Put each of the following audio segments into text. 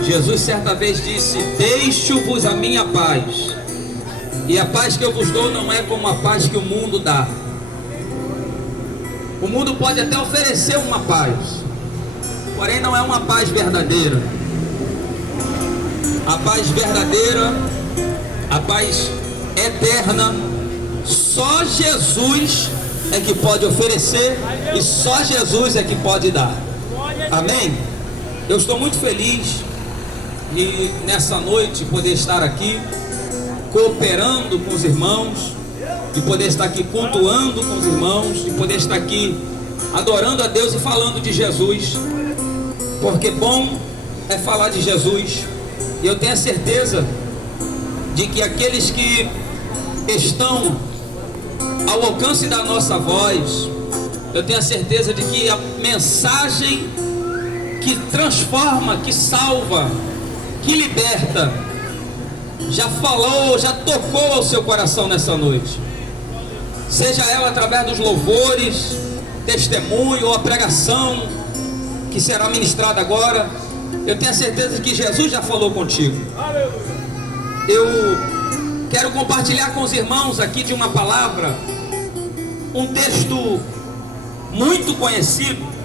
Jesus certa vez disse: deixo-vos a minha paz, e a paz que eu vos dou não é como a paz que o mundo dá. O mundo pode até oferecer uma paz, porém não é uma paz verdadeira. A paz verdadeira, a paz eterna, só Jesus é que pode oferecer, e só Jesus é que pode dar. Amém? Eu estou muito feliz de nessa noite poder estar aqui cooperando com os irmãos, de poder estar aqui cultuando com os irmãos, de poder estar aqui adorando a Deus e falando de Jesus, porque bom é falar de Jesus. E eu tenho a certeza de que aqueles que estão ao alcance da nossa voz, eu tenho a certeza de que a mensagem que transforma, que salva, que liberta, já falou, já tocou ao seu coração nessa noite. Seja ela através dos louvores, testemunho ou a pregação que será ministrada agora, eu tenho a certeza que Jesus já falou contigo. Eu quero compartilhar com os irmãos aqui de uma palavra, um texto muito conhecido,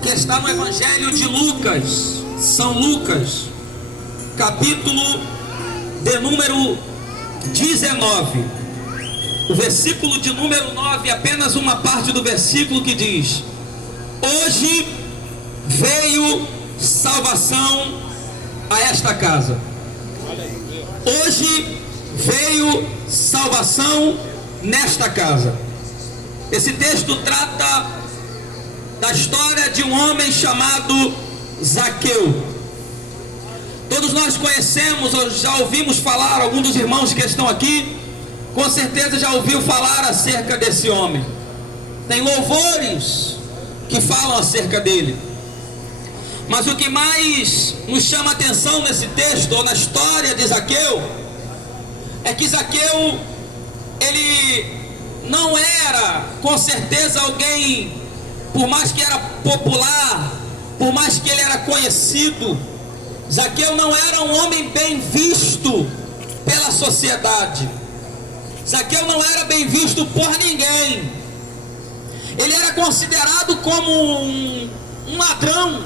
que está no Evangelho de Lucas, São Lucas, capítulo de número 19, o versículo de número 9, apenas uma parte do versículo que diz: hoje veio salvação a esta casa. Hoje veio salvação nesta casa. Esse texto trata da história de um homem chamado Zaqueu. Todos nós conhecemos ou já ouvimos falar, alguns dos irmãos que estão aqui com certeza já ouviu falar acerca desse homem. Tem louvores que falam acerca dele. Mas o que mais nos chama a atenção nesse texto, ou na história de Zaqueu, é que Zaqueu, ele não era com certeza alguém, por mais que era popular, por mais que ele era conhecido, Zaqueu não era um homem bem visto pela sociedade. Zaqueu não era bem visto por ninguém. Ele era considerado como um ladrão,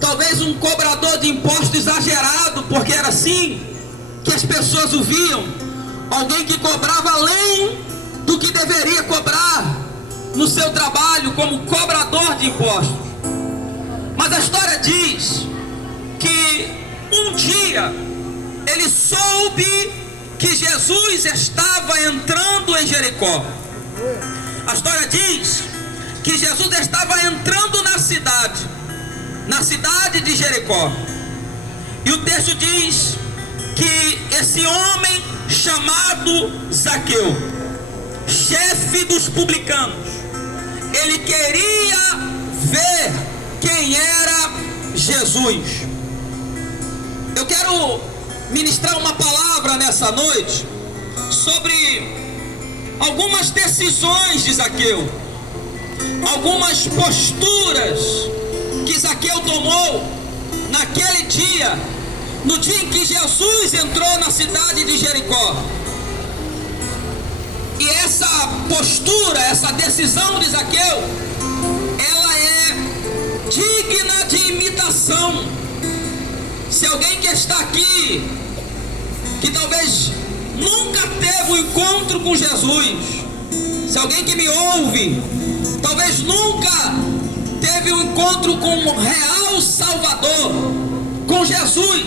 talvez um cobrador de imposto exagerado, porque era assim que as pessoas o viam, alguém que cobrava além do que deveria cobrar no seu trabalho como cobrador de impostos. Mas a história diz que um dia ele soube que Jesus estava entrando em Jericó. A história diz que Jesus estava entrando na cidade de Jericó. E o texto diz que esse homem chamado Zaqueu, chefe dos publicanos, ele queria ver quem era Jesus. Eu quero ministrar uma palavra nessa noite sobre algumas decisões de Zaqueu, algumas posturas que Zaqueu tomou naquele dia, no dia em que Jesus entrou na cidade de Jericó. E essa postura, essa decisão de Zaqueu, ela é digna de imitação. Se alguém que está aqui, que talvez nunca teve um encontro com Jesus, se alguém que me ouve, talvez nunca teve um encontro com um real Salvador, com Jesus,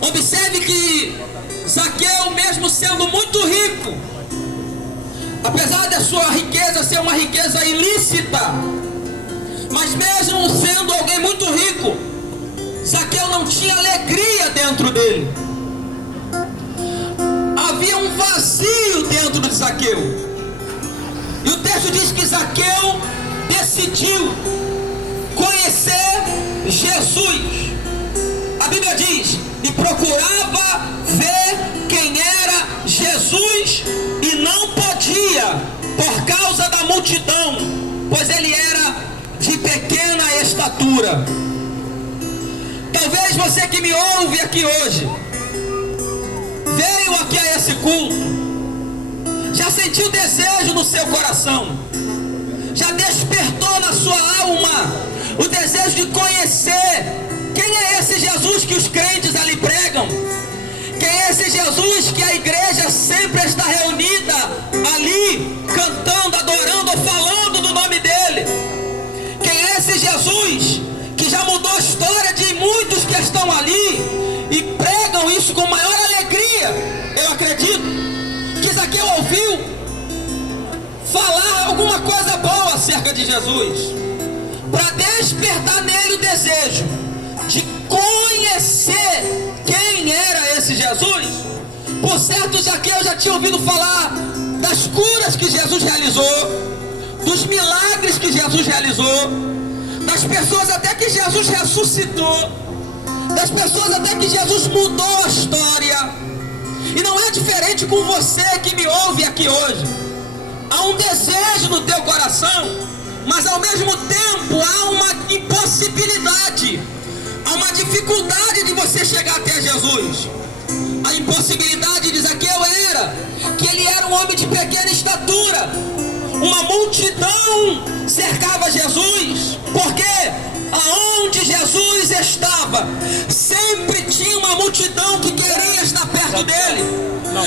observe que Zaqueu, mesmo sendo muito rico, apesar da sua riqueza ser uma riqueza ilícita, mas mesmo sendo alguém muito rico, Zaqueu não tinha alegria dentro dele. Havia um vazio dentro de Zaqueu. E o texto diz que Zaqueu decidiu conhecer Jesus. A Bíblia diz: e procurava ver quem era Jesus, e não podia por causa da multidão, pois ele era de pequena estatura. estatura. Talvez você que me ouve aqui hoje, veio aqui a esse culto, já sentiu desejo no seu coração, já despertou na sua alma o desejo de conhecer quem é esse Jesus que os crentes ali pregam, quem é esse Jesus que a igreja sempre está reunida ali, cantando, adorando ou falando do nome dele. Quem é esse Jesus que já mudou a história de muitos que estão ali e pregam isso com maior alegria? Eu acredito que Zaqueu ouviu falar alguma coisa boa acerca de Jesus, para despertar nele o desejo de conhecer quem era esse Jesus. Por certo, Zaqueu já tinha ouvido falar das curas que Jesus realizou, dos milagres que Jesus realizou, das pessoas até que Jesus ressuscitou, das pessoas até que Jesus mudou a história. E não é diferente com você que me ouve aqui hoje. Há um desejo no teu coração, mas ao mesmo tempo há uma impossibilidade, há uma dificuldade de você chegar até Jesus. A impossibilidade de Zaqueu era que ele era um homem de pequena estatura. Uma multidão cercava Jesus, porque aonde Jesus estava, sempre tinha uma multidão que queria estar perto dele,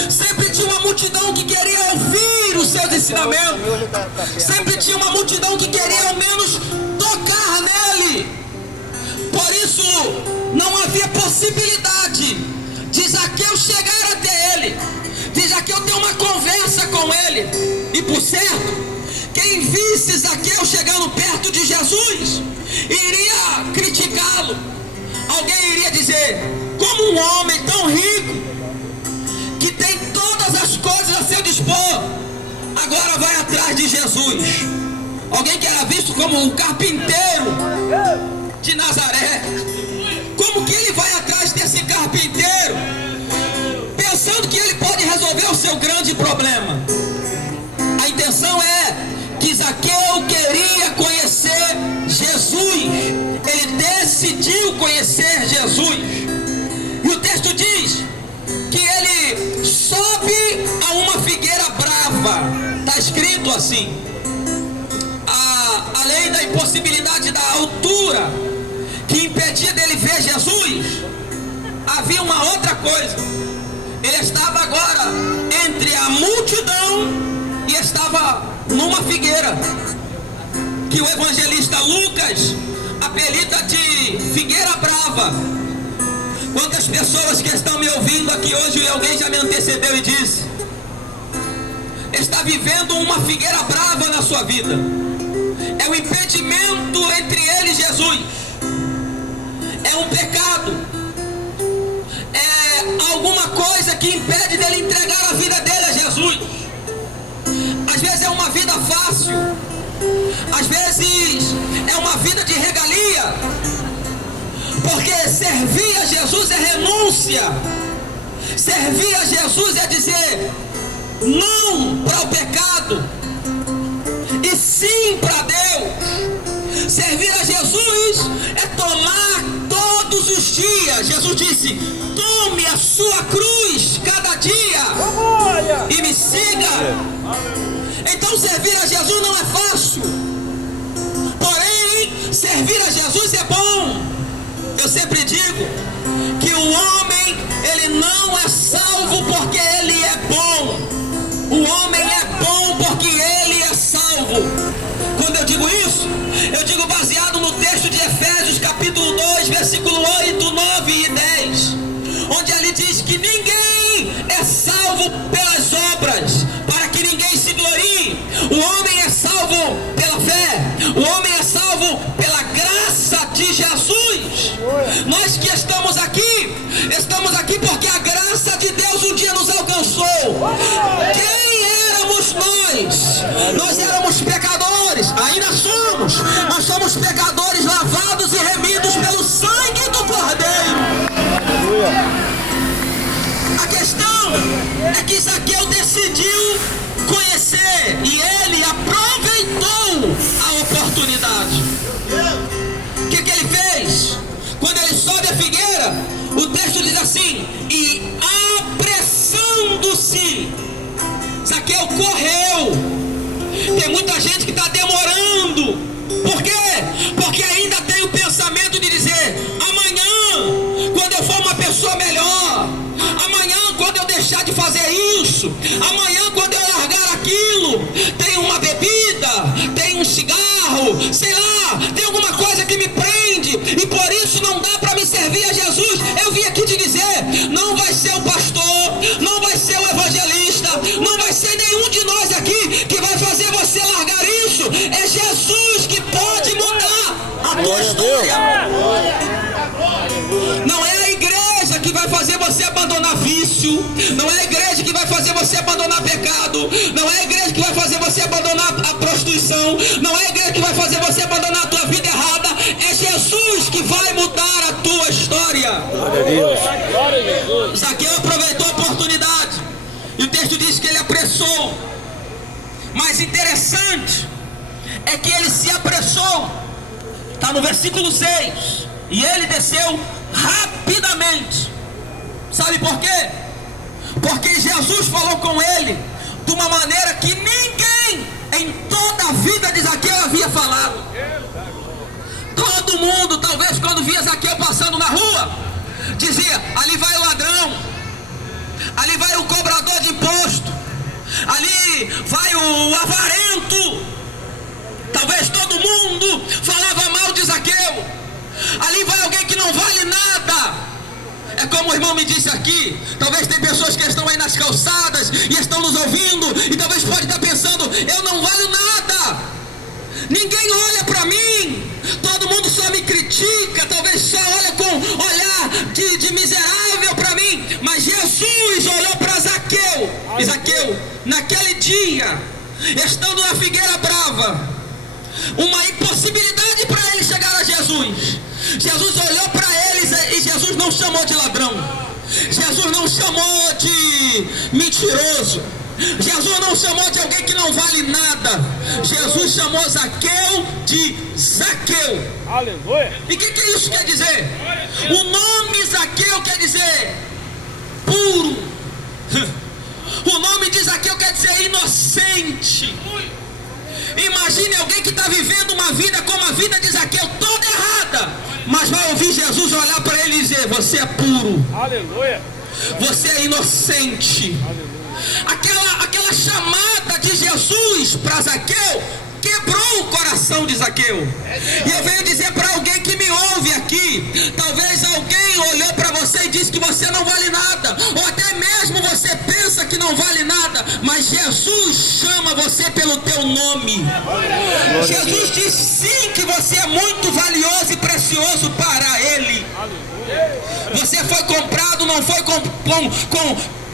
sempre tinha uma multidão que queria ouvir os seus ensinamentos, sempre tinha uma multidão que queria ao menos tocar nele. Por isso não havia possibilidade de Zaqueu chegar até ele, de Zaqueu ter uma conversa com ele. E por certo, quem visse Zaqueu chegando perto de Jesus iria criticá-lo. Alguém iria dizer: como um homem tão rico, que tem todas as coisas a seu dispor, agora vai atrás de Jesus? Alguém que era visto como um carpinteiro de Nazaré, como que ele vai atrás desse carpinteiro, pensando que ele pode resolver o seu grande problema? A intenção é que Zaqueu queria conhecer Jesus, ele decidiu conhecer Jesus. E o texto diz que ele sobe a uma figueira brava. Está escrito assim. Além da impossibilidade da altura que impedia dele ver Jesus, havia uma outra coisa. Ele estava agora entre a multidão e estava numa figueira, que o evangelista Lucas apelida de figueira brava. Quantas pessoas que estão me ouvindo aqui hoje, alguém já me antecedeu e disse: está vivendo uma figueira brava na sua vida. É o impedimento entre ele e Jesus, é um pecado, é alguma coisa que impede dele entregar a vida dele a Jesus. Às vezes é uma vida fácil, às vezes é uma vida de regalia, porque servir a Jesus é renúncia, servir a Jesus é dizer não para o pecado e sim para Deus. Servir a Jesus é tomar todos os dias. Jesus disse: tome a sua cruz cada dia e me siga. Então servir a Jesus não é fácil, porém servir a Jesus é bom. Eu sempre digo que o homem, ele não é salvo porque ele é bom, o homem é bom porque ele é salvo. Quando eu digo isso, eu digo baseado no texto de Efésios capítulo 2, versículo 8, 9 e 10, onde ali diz que ninguém é salvo pelas obras, para que ninguém se glorie. O homem é salvo pela fé, o homem é salvo pela graça de Jesus. Nós que estamos aqui porque a graça de Deus um dia nos alcançou. Quem éramos nós? Nós éramos pecadores, ainda somos. Nós somos pecadores lavados e remidos pelo sangue do Cordeiro. A questão é que Zaqueu decidiu conhecer e ele aproveitou a oportunidade. ele fez? Quando ele sobe a figueira, o texto diz assim: e apressando-se, Zaqueu correu. Tem muita gente que está demorando. Por quê? Porque ainda tem o pensamento de dizer: amanhã, quando eu for uma pessoa melhor, amanhã, quando eu deixar de fazer isso, amanhã, quando eu largar aquilo, tem uma bebida, tem um cigarro, sei lá, tem alguma coisa que me prende, e por isso não dá para me servir a Jesus. Eu vim aqui te dizer: não vai ser o pastor, não vai ser o evangelista, não vai ser nenhum de nós aqui que vai fazer você largar isso. É Jesus que pode mudar a tua história. Não é a igreja que vai fazer você abandonar vício, não é a igreja que vai fazer você abandonar pecado, não é a igreja que vai fazer você abandonar a prostituição, não é a igreja que vai fazer você abandonar a tua vida errada. É Jesus que vai mudar a tua história. Glória a Deus. Zaqueu aproveitou a oportunidade, e o texto diz que ele apressou. Mas interessante é que ele se apressou. Está no versículo 6. E ele desceu rapidamente. Sabe por quê? Porque Jesus falou com ele de uma maneira que ninguém em toda a vida de Zaqueu havia falado. Todo mundo, talvez quando via Zaqueu passando na rua, dizia: ali vai o ladrão, ali vai o cobrador de imposto, ali vai o avarento. Talvez todo mundo falava mal de Zaqueu. Ali vai alguém que não vale nada. É como o irmão me disse aqui, talvez tem pessoas que estão aí nas calçadas e estão nos ouvindo, e talvez pode estar pensando: eu não valho nada, ninguém olha para mim, todo mundo só me critica, talvez só olha com olhar de miserável para mim. Mas Jesus olhou para Zaqueu, e Zaqueu, naquele dia, estando na figueira brava, uma impossibilidade para ele chegar a Jesus. Jesus olhou para eles e Jesus não chamou de ladrão, Jesus não chamou de mentiroso, Jesus não chamou de alguém que não vale nada. Jesus chamou Zaqueu de Zaqueu. Aleluia. E o que isso quer dizer? O nome Zaqueu quer dizer puro. O nome de Zaqueu quer dizer inocente. Imagine alguém que está vivendo uma vida como a vida de Zaqueu, toda errada, mas vai ouvir Jesus olhar para ele e dizer: você é puro. Aleluia. Você é inocente. Aquela chamada de Jesus para Zaqueu quebrou o coração de Zaqueu. E eu venho dizer para alguém que me ouve aqui: talvez alguém olhou para você e disse que você não vale nada, ou até mesmo você pensa que não vale nada, mas Jesus chama você pelo teu nome. Jesus diz sim que você é muito valioso e precioso para Ele. Você foi comprado, não foi com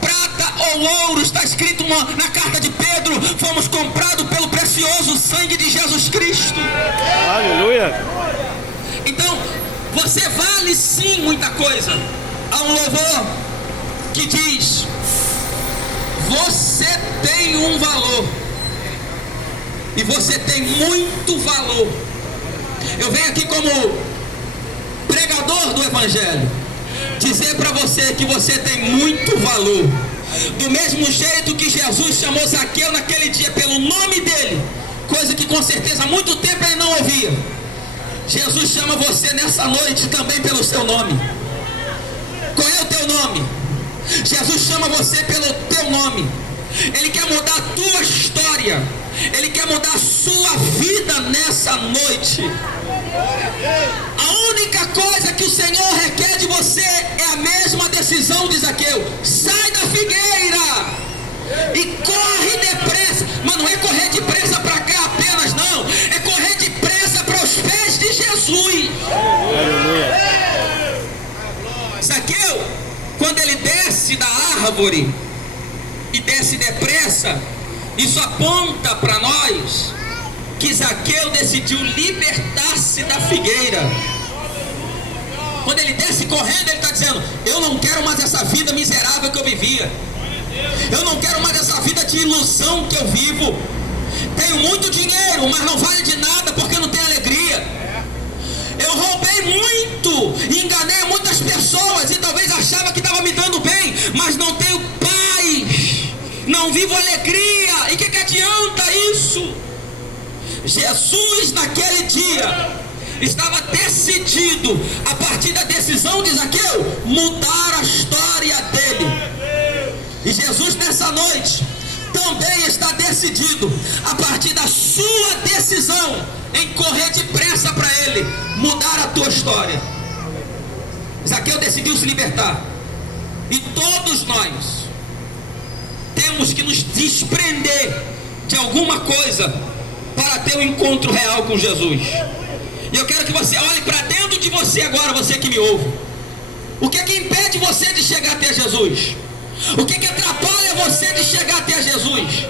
prata ou ouro. Está escrito na carta de Pedro: fomos comprados pelo precioso sangue de Jesus Cristo. Aleluia. Então, você vale sim muita coisa. Há um louvor que diz: você tem um valor, e você tem muito valor. Eu venho aqui como pregador do Evangelho dizer para você que você tem muito valor. Do mesmo jeito que Jesus chamou Zaqueu naquele dia pelo nome dele, coisa que com certeza há muito tempo ele não ouvia, Jesus chama você nessa noite também pelo seu nome. Qual é o teu nome? Jesus chama você pelo teu nome. Ele quer mudar a tua história, Ele quer mudar a sua vida nessa noite. A única coisa que o Senhor requer de você é a mesma decisão de Zaqueu: sai da figueira e corre depressa. Mas não é correr depressa para cá apenas, não, é correr depressa para os pés de Jesus. Zaqueu, quando ele desce da árvore e desce depressa, isso aponta para nós que Zaqueu decidiu libertar-se da figueira. Quando ele desce correndo, ele está dizendo: eu não quero mais essa vida miserável que eu vivia, eu não quero mais essa vida de ilusão que eu vivo. Tenho muito dinheiro, mas não vale de nada porque não tem alegria. Eu roubei muito, enganei muitas pessoas e talvez achava que estava me dando bem, mas não tenho paz, não vivo alegria. E o que adianta isso? Jesus naquele dia estava decidido, a partir da decisão de Zaqueu, mudar a história dele. E Jesus nessa noite também está decidido, a partir da sua decisão, em correr depressa para Ele, mudar a tua história. Zaqueu decidiu se libertar. E todos nós temos que nos desprender de alguma coisa para ter um encontro real com Jesus. E eu quero que você olhe para dentro de você agora, você que me ouve. O que é que impede você de chegar até Jesus? O que é que atrapalha você de chegar até Jesus?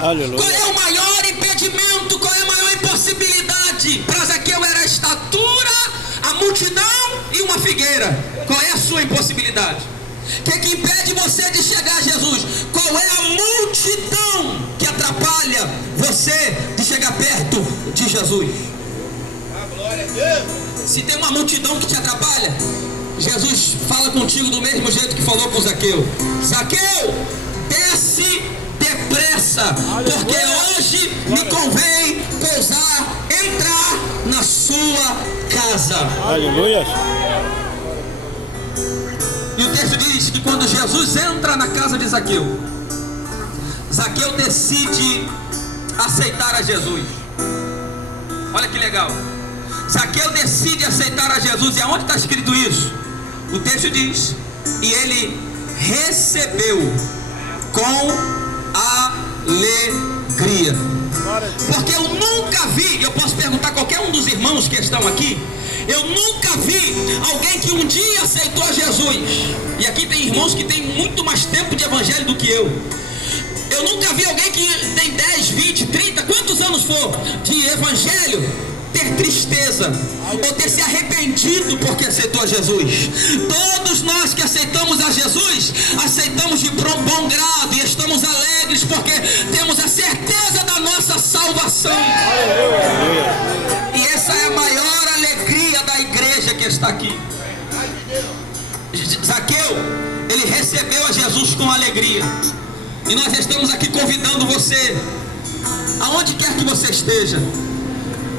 Aleluia. Qual é o maior impedimento? Qual é a maior impossibilidade? Para Zaqueu era a estatura, a multidão e uma figueira. Qual é a sua impossibilidade? O que é que impede você de chegar a Jesus? Qual é a multidão que atrapalha você de chegar perto de Jesus? Se tem uma multidão que te atrapalha, Jesus fala contigo do mesmo jeito que falou com Zaqueu. Zaqueu, desce depressa, porque hoje me convém pousar, entrar na sua casa. Aleluia. E o texto diz que quando Jesus entra na casa de Zaqueu, Zaqueu decide aceitar a Jesus. Olha que legal. Zaqueu decide aceitar a Jesus. E aonde está escrito isso? O texto diz: e ele recebeu com alegria. Porque eu nunca vi, eu posso perguntar a qualquer um dos irmãos que estão aqui, eu nunca vi alguém que um dia aceitou a Jesus. E aqui tem irmãos que têm muito mais tempo de evangelho do que eu. Eu nunca vi alguém que tem 10, 20, 30, quantos anos for de evangelho, ter tristeza ou ter se arrependido porque aceitou a Jesus. Todos nós que aceitamos a Jesus, aceitamos de bom grado e estamos alegres porque temos a certeza da nossa salvação. E essa é a maior alegria da igreja que está aqui. Zaqueu, ele recebeu a Jesus com alegria. E nós estamos aqui convidando você, aonde quer que você esteja,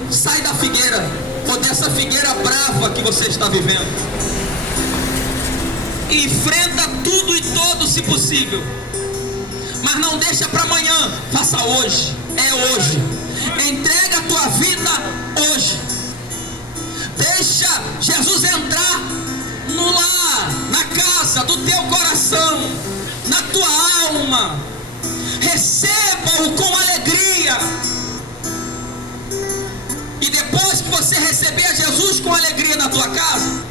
sai da figueira, ou dessa figueira brava que você está vivendo. E enfrenta tudo e todos se possível. Mas não deixa para amanhã, faça hoje, é hoje. Entrega a tua vida hoje. Deixa Jesus entrar no lar, na casa do teu coração, na tua alma. Receba-o com alegria. E depois que você receber a Jesus com alegria na tua casa,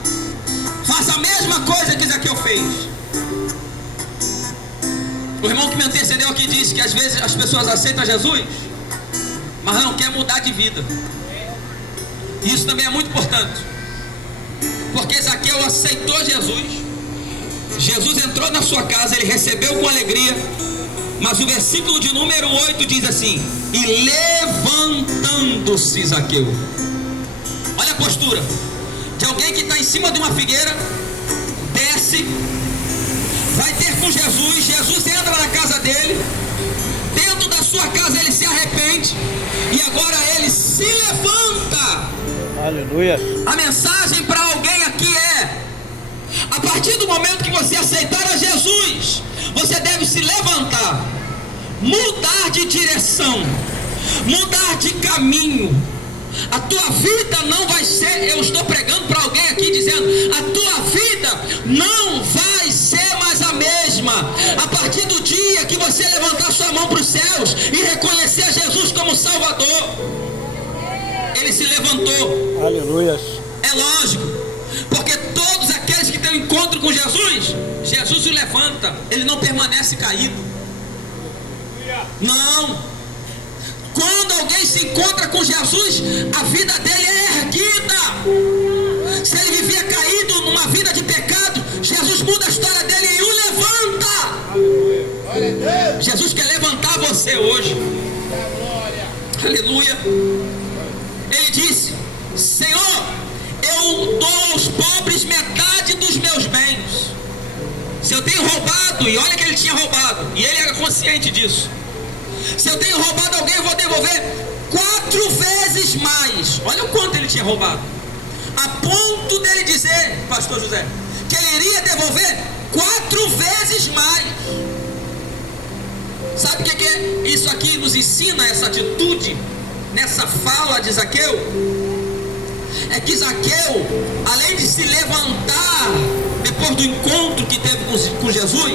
faça a mesma coisa que Zaqueu fez. O irmão que me antecedeu aqui disse que às vezes as pessoas aceitam Jesus, mas não quer mudar de vida. E isso também é muito importante, porque Zaqueu aceitou Jesus, Jesus entrou na sua casa, ele recebeu com alegria. Mas o versículo de número 8 diz assim: e levantando-se Zaqueu. Olha a postura de alguém que está em cima de uma figueira, desce, vai ter com Jesus. Jesus entra na casa dele, dentro da sua casa ele se arrepende, e agora ele se levanta. Aleluia. A mensagem para alguém aqui é: a partir do momento que você aceitar a Jesus, você deve se levantar, mudar de direção, mudar de caminho. A tua vida não vai ser, eu estou pregando para alguém aqui dizendo, a tua vida não vai ser mais a mesma. A partir do dia que você levantar sua mão para os céus e reconhecer a Jesus como Salvador, ele se levantou. Aleluia. É lógico, porque todos aqueles que têm um encontro com Jesus, Jesus o levanta, ele não permanece caído. Não. Quando alguém se encontra com Jesus, a vida dele é erguida. Se ele vivia caído numa vida de pecado, Jesus muda a história dele e o levanta. Jesus quer levantar você hoje. Aleluia. Ele disse: Senhor, tinha roubado, e ele era consciente disso. Se eu tenho roubado alguém, eu vou devolver 4 vezes mais. Olha o quanto ele tinha roubado, a ponto dele dizer, pastor José, que ele iria devolver 4 vezes mais. Sabe o que é? Isso aqui nos ensina, essa atitude, nessa fala de Zaqueu, é que Zaqueu, além de se levantar depois do encontro que teve com Jesus,